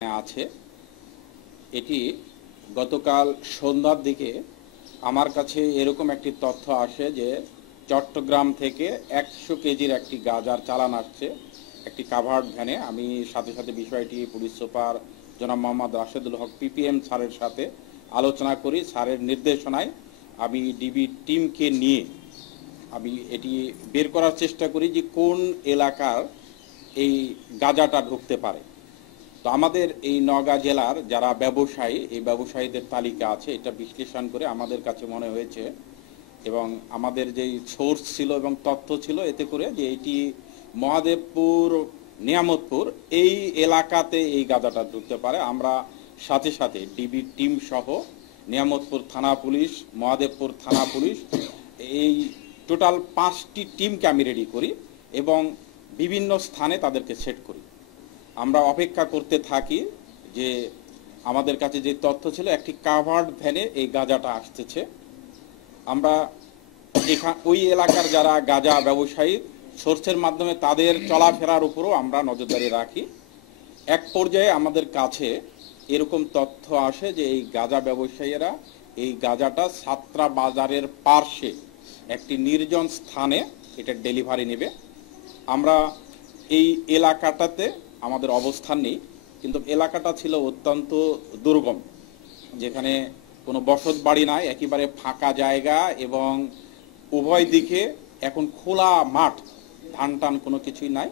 আছে। এটি গতকাল সন্ধ্যার দিকে আমার কাছে এরকম একটি তথ্য আসে যে চট্টগ্রাম থেকে 100 কেজির একটি গাঁজার চালান আসছে একটি কাভার্ড ভ্যানে। আমি সাথে সাথে বিষয়টি পুলিশ সুপার জনাব মোহাম্মদ রাশেদুল হক পিপিএম স্যারের সাথে আলোচনা করি। স্যারের নির্দেশনায় আমি ডিবি টিমকে নিয়ে আমি এটি বের করার চেষ্টা করি যে কোন এলাকার এই গাঁজাটা ঢুকতে পারে। তো আমাদের এই নওগাঁ জেলার যারা ব্যবসায়ী, এই ব্যবসায়ীদের তালিকা আছে, এটা বিশ্লেষণ করে আমাদের কাছে মনে হয়েছে এবং আমাদের যেই সোর্স ছিল এবং তথ্য ছিল এতে করে যে এটি মহাদেবপুর, নিয়ামতপুর এই এলাকাতে এই গাঁজাটা ঢুকতে পারে। আমরা সাথে সাথে ডিবি টিম সহ নিয়ামতপুর থানা পুলিশ, মহাদেবপুর থানা পুলিশ, এই টোটাল 5টি টিমকে আমি রেডি করি এবং বিভিন্ন স্থানে তাদেরকে সেট করি। আমরা অপেক্ষা করতে থাকি যে আমাদের কাছে যে তথ্য ছিল একটি কাভার্ড ভ্যানে এই গাঁজাটা আসতেছে। আমরা ওই এলাকার যারা গাঁজা ব্যবসায়ী সোর্সের মাধ্যমে তাদের চলাফেরার উপরও আমরা নজরদারি রাখি। এক পর্যায়ে আমাদের কাছে এরকম তথ্য আসে যে এই গাঁজা ব্যবসায়ীরা এই গাঁজাটা সাতরা বাজারের পার্শ্বে একটি নির্জন স্থানে এটা ডেলিভারি নেবে। আমরা এই এলাকাটাতে আমাদের অবস্থান নেই, কিন্তু এলাকাটা ছিল অত্যন্ত দুর্গম, যেখানে কোনো বসত বাড়ি নাই, একেবারে ফাঁকা জায়গা এবং উভয় দিকে এখন খোলা মাঠ, ধান টান কোনো কিছুই নাই।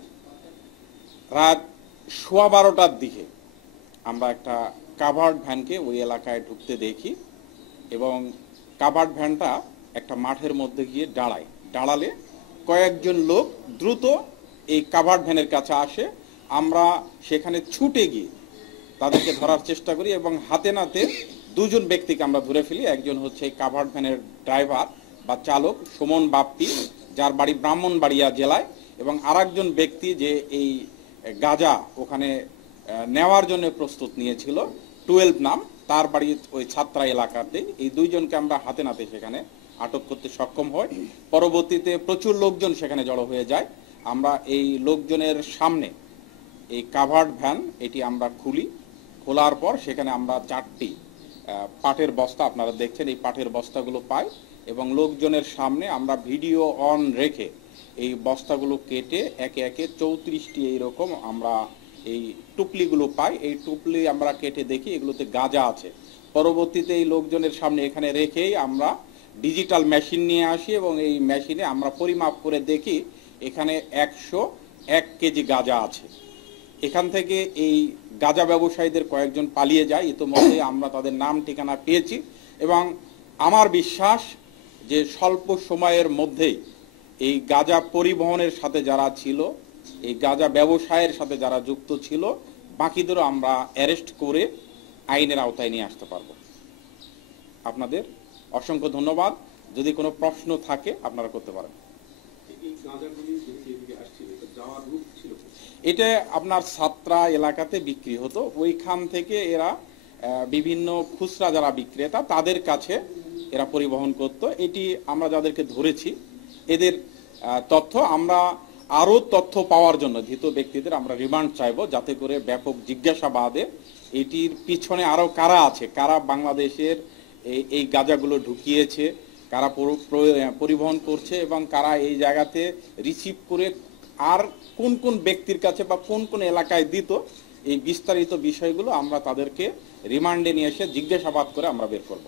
রাত 12:15টার দিকে আমরা একটা কাভার্ড ভ্যানকে ওই এলাকায় ঢুকতে দেখি এবং কাভার্ড ভ্যানটা একটা মাঠের মধ্যে গিয়ে দাঁড়ালে কয়েকজন লোক দ্রুত এই কাভার্ড ভ্যানের কাছে আসে। আমরা সেখানে ছুটে গিয়ে তাদেরকে ধরার চেষ্টা করি এবং হাতে নাতে দুজন ব্যক্তিকে আমরা ধরে ফেলি। একজন হচ্ছে এই কাভার্ড ভ্যানের ড্রাইভার বা চালক সুমন বাপ্পি, যার বাড়ি ব্রাহ্মণবাড়িয়া জেলায়, এবং আরেকজন ব্যক্তি যে এই গাঁজা ওখানে নেওয়ার জন্য প্রস্তুত নিয়েছিল, 12 নাম, তার বাড়ি ওই ছাত্রা এলাকাতে। এই দুইজনকে আমরা হাতে নাতে সেখানে আটক করতে সক্ষম হই। পরবর্তীতে প্রচুর লোকজন সেখানে জড়ো হয়ে যায়। আমরা এই লোকজনের সামনে এই কাভার্ড ভ্যান এটি আমরা খুলি। খোলার পর সেখানে আমরা 4টি পাটের বস্তা, আপনারা দেখছেন এই পাটের বস্তাগুলো পাই এবং লোকজনের সামনে আমরা ভিডিও অন রেখে এই বস্তাগুলো কেটে একে একে 34টি এইরকম আমরা এই টুপলিগুলো পাই। এই টুপলি আমরা কেটে দেখি এগুলোতে গাঁজা আছে। পরবর্তীতে এই লোকজনের সামনে এখানে রেখেই আমরা ডিজিটাল মেশিন নিয়ে আসি এবং এই মেশিনে আমরা পরিমাপ করে দেখি এখানে 101 কেজি গাঁজা আছে। এখান থেকে এই গাঁজা ব্যবসায়ীদের কয়েকজন পালিয়ে যায়, ইতোমধ্যে আমরা তাদের নাম ঠিকানা পেয়েছি এবং আমার বিশ্বাস যে স্বল্প সময়ের মধ্যেই এই গাঁজা পরিবহনের সাথে যারা ছিল, এই গাঁজা ব্যবসায়ের সাথে যারা যুক্ত ছিল, বাকিদেরও আমরা অ্যারেস্ট করে আইনের আওতায় নিয়ে আসতে পারব। আপনাদের অসংখ্য ধন্যবাদ। যদি কোনো প্রশ্ন থাকে আপনারা করতে পারেন। এটা আপনার ছাত্রা এলাকাতে বিক্রি হতো, ওইখান থেকে এরা বিভিন্ন খুচরা যারা বিক্রেতা তাদের কাছে এরা পরিবহন করত। এটি আমরা যাদেরকে ধরেছি এদের তথ্য, আমরা আরও তথ্য পাওয়ার জন্য ধৃত ব্যক্তিদের আমরা রিমান্ড চাইব, যাতে করে ব্যাপক জিজ্ঞাসাবাদে এটির পিছনে আরও কারা আছে, কারা বাংলাদেশের এই গাঁজাগুলো ঢুকিয়েছে, কারা পরিবহন করছে এবং কারা এই জায়গাতে রিসিভ করে আর কোন কোন ব্যক্তির কাছে বা কোন কোন এলাকায় দিত, এই বিস্তারিত বিষয়গুলো আমরা তাদেরকে রিমান্ডে নিয়ে এসে জিজ্ঞাসাবাদ করে আমরা বের করব।